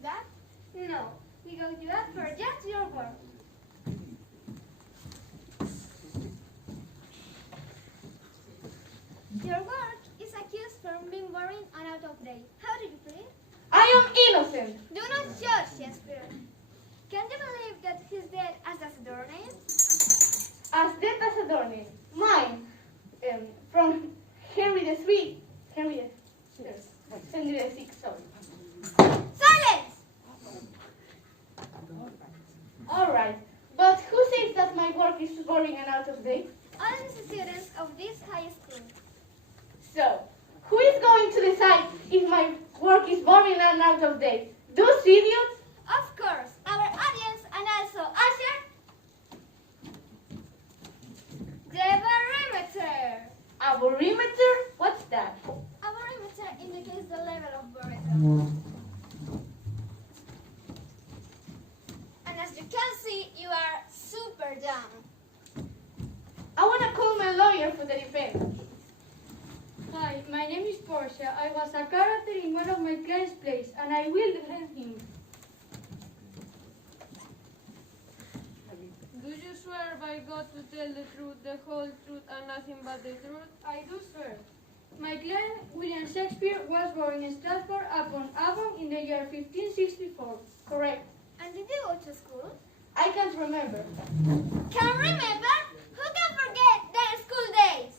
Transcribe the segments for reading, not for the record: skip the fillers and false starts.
with that? No, because you asked for just your work. Your work is accused from being boring and out of date. How do you plead? I am innocent. Do not judge Shakespeare. Can you believe that he's dead as a name? As dead as a doornail. Mine. From Henry the III. Henry the VI, sorry. Silence! All right. But who says that my work is boring and out of date? All the students of this high school. So, who is going to decide if my work is boring and out of date? Those idiots? Of course, our audience and also Usher. The barometer. A barometer? What's that? A barometer indicates the level of barometer. And as you can see, you are super young. I want to call my lawyer for the defense. Hi, my name is Portia. I was a character in one of my clients' plays, and I will defend him. Do you swear by God to tell the truth, the whole truth, and nothing but the truth? I do swear. My client, William Shakespeare, was born in Stratford upon Avon in the year 1564. Correct. And did you go to school? I can't remember. Can remember? Who can forget their school days?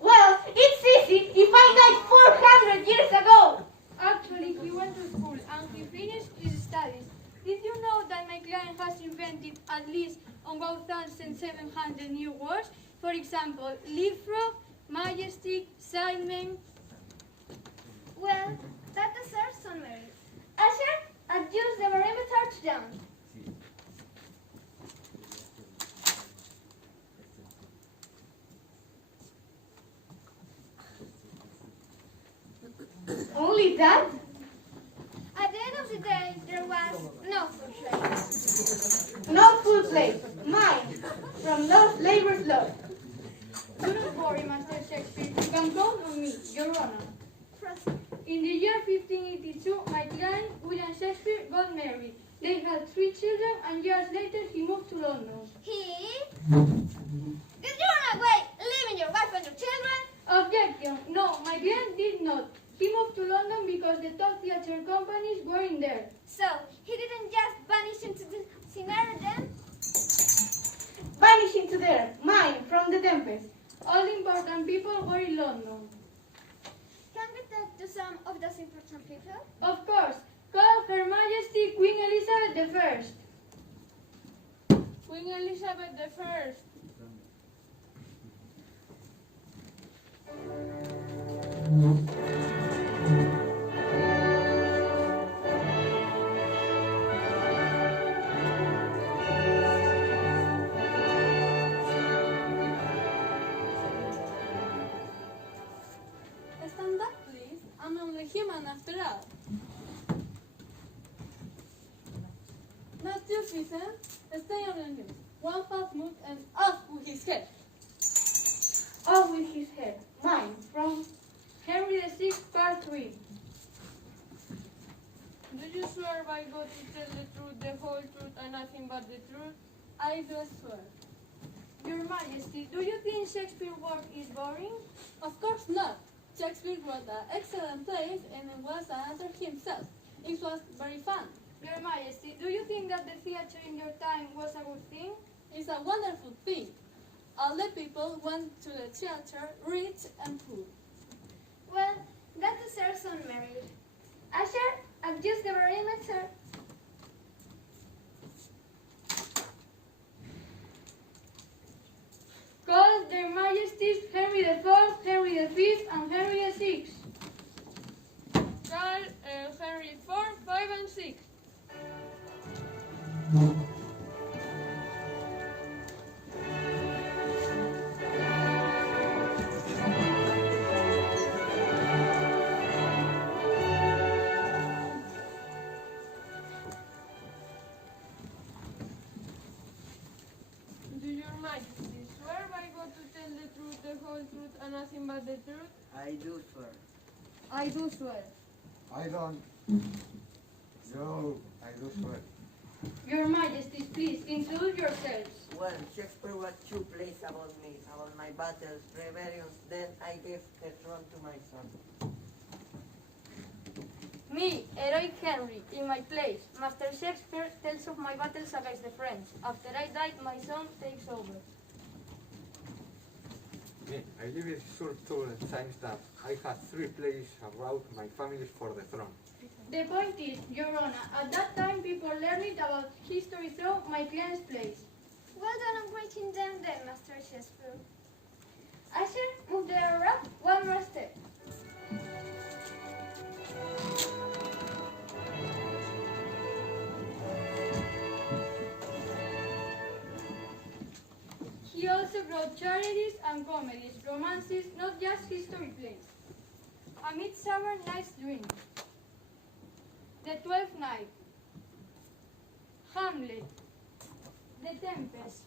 Well, it's easy if I died 400 years ago. Actually, he went to school and he finished his studies. Did you know that my client has invented at least 1,700 new words? For example, leapfrog, majestic, Simon. Well, that deserves some merit. Usher, adjust the barometer down. Only that? At the end of the day, there was no food trade. No full plate. Mine. From Lord Labor's Law. Do not worry, Master Shakespeare. You can count on me, Your Honor. Proceed. In the year 1582, my client, William Shakespeare, got married. They had 3 children, and years later he moved to London. Did you run away, leaving your wife and your children? Objection. No, my client did not. He moved to London because the top theatre companies were in there. So, he didn't just vanish into the scenario then? Vanish into there. Mine. From the Tempest. All the important people were in London. Can we talk to some of those important people? Of course, call Her Majesty Queen Elizabeth I. Queen Elizabeth I. Stand up, please. I'm only human after all. Not you, citizen. Stay on your knees. One false move and off with his head. Off with his head. Mine. From Henry VI, Part 3. Do you swear by God to tell the truth, the whole truth, and nothing but the truth? I do swear. Your Majesty, do you think Shakespeare's work is boring? Of course not. Shakespeare wrote an excellent plays and it was an actor himself. It was very fun. Your Majesty, do you think that the theatre in your time was a good thing? It's a wonderful thing. All the people went to the theater, rich and poor. Well, that deserves some merit. Usher, adjust the barometer. Call their Majesties Henry IV, Henry V, and Henry VI. Carl, Henry IV, 5 and 6. Do your Majesty swear by God to tell the truth, the whole truth, and nothing but the truth? I do swear. I do swear. I don't. No, I do swear. Your Majesties, please introduce yourselves. Well, Shakespeare wrote two plays about me, about my battles, rebellions. Then I gave the throne to my son. Me, heroic Henry, in my place. Master Shakespeare tells of my battles against the French. After I died, my son takes over. Me, I live in Surtur and times that I had 3 plays about my family for the throne. The point is, Your Honor, at that time people learned about history through my client's plays. Well done on writing them then, Master Shakespeare. Usher, move the arrow up one more step. He also wrote tragedies and comedies, romances, not just history plays. A Midsummer Night's Dream, The Twelfth Night, Hamlet, The Tempest.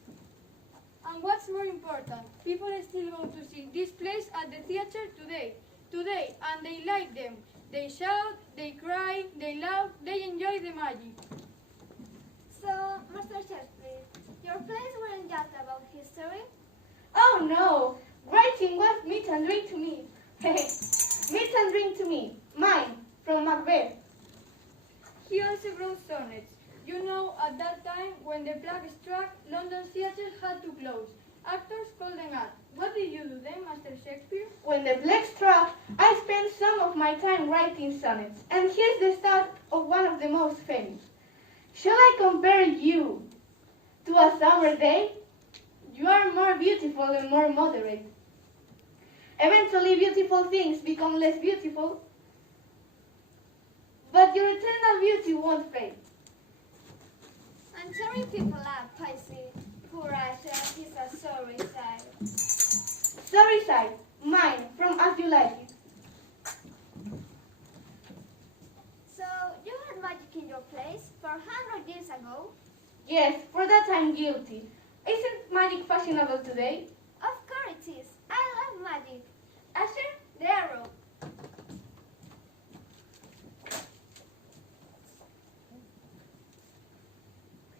And what's more important, people still go to see these plays at the theater today, and they like them. They shout, they cry, they laugh, they enjoy the magic. So, Master Shakespeare, your plays weren't just about history? Oh no! Writing was meat and drink to me. Meat and drink to me. Mine, from Macbeth. He also wrote sonnets. You know, at that time, when the plague struck, London theaters had to close. Actors called them out. What did you do then, Master Shakespeare? When the plague struck, I spent some of my time writing sonnets. And here's the start of one of the most famous. Shall I compare you to a summer day? You are more beautiful and more moderate. Eventually, beautiful things become less beautiful, but your eternal beauty won't fade. I'm tearing people up, I see. Poor Asher, he's a sorry sight. Sorry side, mine, from As You Like It. So, you had magic in your place 400 years ago? Yes, for that I'm guilty. Isn't magic fashionable today? Of course it is. I love magic. Asher? The arrow.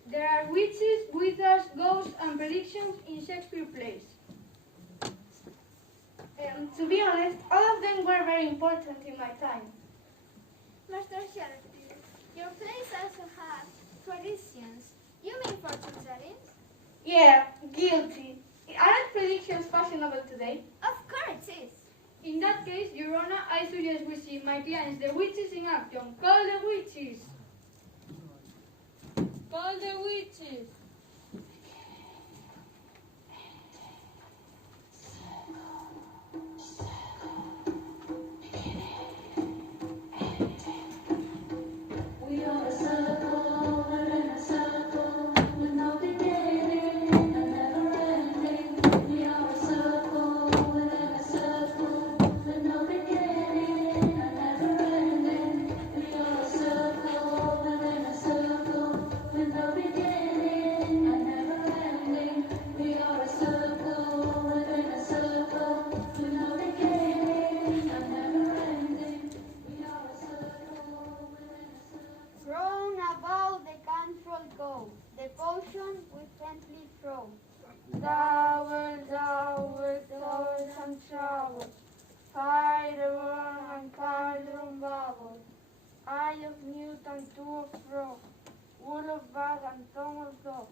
There are witches, wizards, ghosts, and predictions in Shakespeare plays. To be honest, all of them were very important in my time. Master Shakespeare, your plays also have traditions. You mean fortune tellings? Yeah, guilty. Aren't predictions fashionable today? Of course it is. In that case, Your Honor, I suggest we see my clients, the witches in action. Call the witches! Call the witches. We are a circle within a circle with no beginning and never ending. We are a circle within a circle with no beginning and never ending. We are a circle within a circle with no beginning and never ending. We are a circle within a circle with no beginning and never ending. We are a circle within a circle. Round about the control go. The potion we gently throw. Tower, toys and trouble. Fight the worm and cauldron bubble. Eye of Newton, two of frog. Wool of bag and tongue of dog.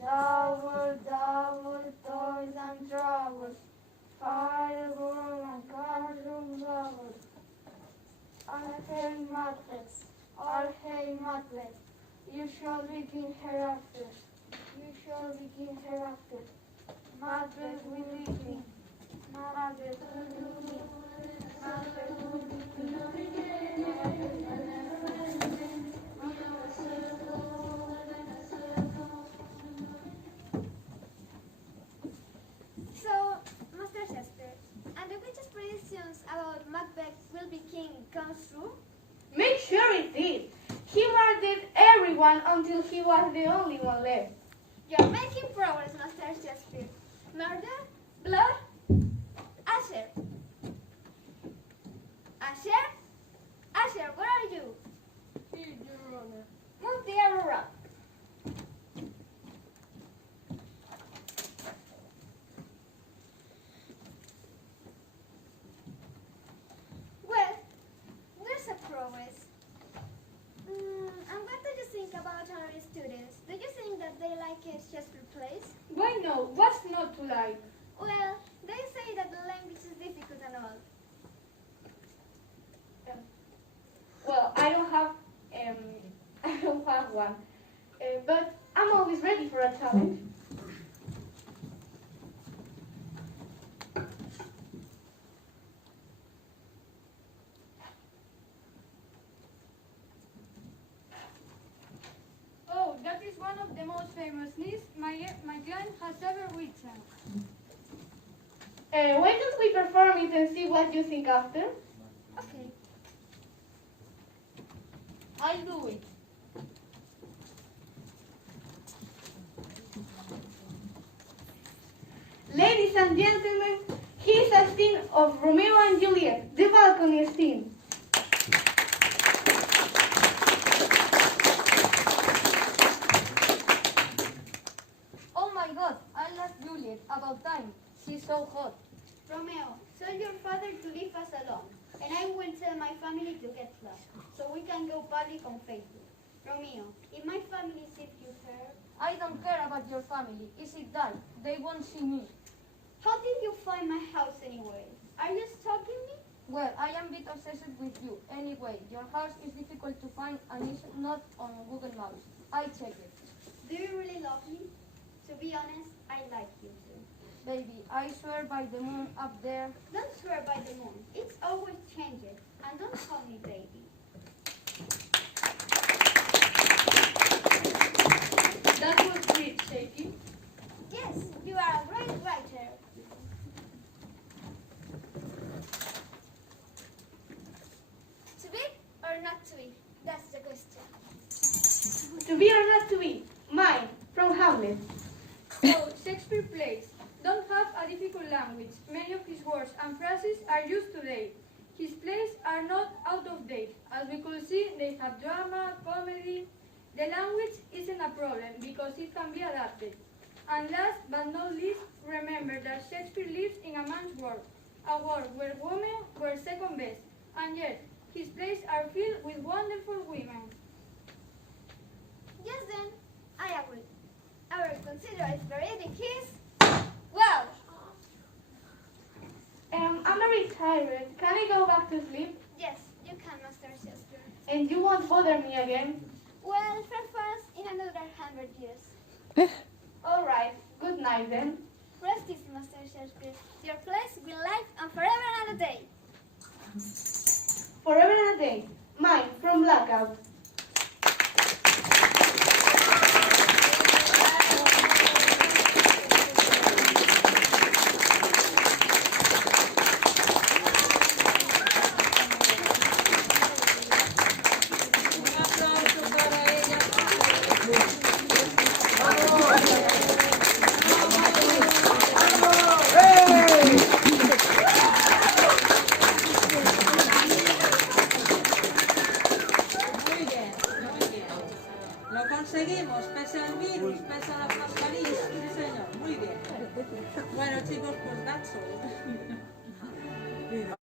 Double, toys and troubles. Fight the worm and cauldron bubble. All hail Macbeth. You shall be king hereafter. You shall be king hereafter. Macbeth will be king. Macbeth will be king. Macbeth will be king. So, Master Shakespeare, and the witch's predictions about Macbeth will be king comes true? Make sure it did. He murdered everyone until he was the only one left. You're making progress, Master Shakespeare. Murder? Blood? Asher? Asher? Asher, where are you? Here, Your like Shakespeare plays? Why no? What's not to like? Well, they say that the language is difficult and all. Well, I don't have one, but I'm always ready for a challenge. Oh, that is one of the most famous lists my client has ever written. Why don't we perform it and see what you think after? Okay. I'll do it. Ladies and gentlemen, here's a scene of Romeo and Juliet, the balcony scene. Oh my God, I love Juliet. About time. She's so hot. Romeo, tell your father to leave us alone, and I will tell my family to get lost, so we can go public on Facebook. Romeo, if my family sees you here, I don't care about your family. Is it that? They won't see me. how did you find my house anyway? Are you stalking me? Well, I am a bit obsessed with you. Anyway, your house is difficult to find and is not on Google Maps. I checked it. Do you really love me? To be honest, I like you too. Baby, I swear by the moon up there. Don't swear by the moon. It's always changes. And don't call me baby. That was great, Shaky. Yes, you are a great writer. To be or not to be? That's the question. To be or not to be? Mine, from Hamlet. So, Shakespeare plays don't have a difficult language. Many of his words and phrases are used today. His plays are not out of date. As we could see, they have drama, comedy. The language isn't a problem because it can be adapted. And last but not least, remember that Shakespeare lives in a man's world, a world where women were second best, and yet his plays are filled with wonderful women. Yes then, I agree. I will consider it reading his... Well, I'm very tired. Can I go back to sleep? yes, you can, Master Shakespeare. And you won't bother me again? Well, perhaps in another 100 years. All right. Good night then. Rest easy, Master Shakespeare. Your plays will live and forever and a day. Forever and a day. Mine, from Blackout. Lo conseguimos, pese al virus, pese a las mascarillas. Sí, señor, muy bien. Bueno, chicos, pues that's all.